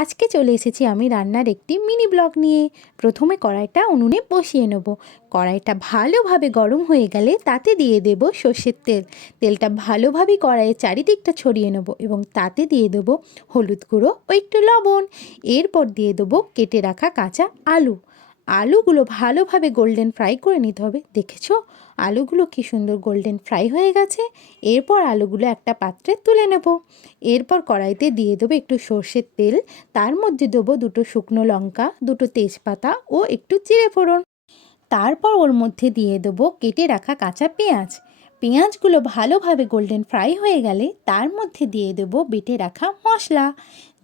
আজকে চলে এসেছি আমি রান্নার একটি মিনি ব্লগ নিয়ে। প্রথমে কড়াইটা উনুনে বসিয়ে নেব। কড়াইটা ভালোভাবে গরম হয়ে গেলে তাতে দিয়ে দেব সর্ষের তেল। তেলটা ভালোভাবে কড়াইয়ের চারিদিকটা ছড়িয়ে নেব এবং তাতে দিয়ে দেবো হলুদ গুঁড়ো ও একটু লবণ। এরপর দিয়ে দেবো কেটে রাখা কাঁচা আলু। আলুগুলো ভালোভাবে গোল্ডেন ফ্রাই করে নিতে হবে। দেখেছো আলুগুলো কি সুন্দর গোল্ডেন ফ্রাই হয়ে গেছে। এরপর আলুগুলো একটা পাত্রে তুলে নেব। এরপর কড়াইতে দিয়ে দেবো একটু সর্ষের তেল, তার মধ্যে দেবো দুটো শুকনো লঙ্কা, দুটো তেজপাতা ও একটু জিরে ফোড়ন। তারপর ওর মধ্যে দিয়ে দেবো কেটে রাখা কাঁচা পেঁয়াজ। পেঁয়াজগুলো ভালোভাবে গোল্ডেন ফ্রাই হয়ে গেলে তার মধ্যে দিয়ে দেবো বেটে রাখা মশলা,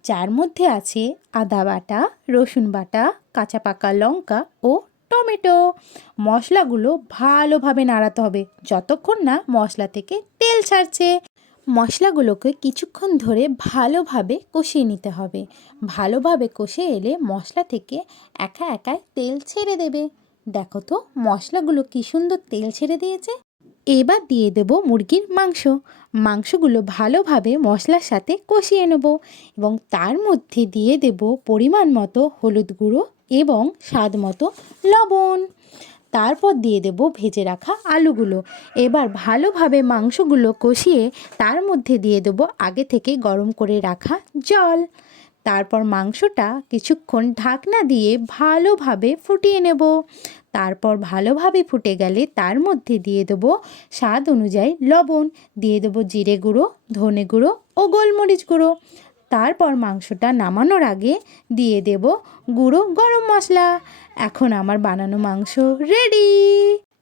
যার মধ্যে আছে আদা বাটা, রসুন বাটা, কাঁচা পাকা লঙ্কা ও টমেটো। মশলাগুলো ভালোভাবে নাড়াতে হবে যতক্ষণ না মশলা থেকে তেল ছাড়ছে। মশলাগুলোকে কিছুক্ষণ ধরে ভালোভাবে কষিয়ে নিতে হবে। ভালোভাবে কষে এলে মশলা থেকে একা একাই তেল ছেড়ে দেবে। দেখো তো মশলাগুলো কি সুন্দর তেল ছেড়ে দিয়েছে। এবার দিয়ে দেব মুরগির মাংস। মাংসগুলো ভালোভাবে মশলার সাথে কষিয়ে নেব এবং তার মধ্যে দিয়ে দেব পরিমাণ মতো হলুদ গুঁড়ো এবং স্বাদ মতো লবণ। তারপর দিয়ে দেব ভেজে রাখা আলুগুলো। এবার ভালোভাবে মাংসগুলো কষিয়ে তার মধ্যে দিয়ে দেব আগে থেকে গরম করে রাখা জল। তারপর মাংসটা কিছুক্ষণ ঢাকনা দিয়ে ভালোভাবে ফুটিয়ে নেব। তারপর ভালোভাবে ফুটে গেলে তার মধ্যে দিয়ে দেবো স্বাদ অনুযায়ী লবণ, দিয়ে দেবো জিরে গুঁড়ো, ধনে গুঁড়ো ও গোলমরিচ গুঁড়ো। তারপর মাংসটা নামানোর আগে দিয়ে দেব গুঁড়ো গরম মশলা। এখন আমার বানানো মাংস রেডি।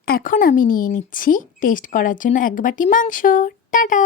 এখন আমি নিয়ে নিচ্ছি টেস্ট করার জন্য এক বাটি মাংস। টাটা।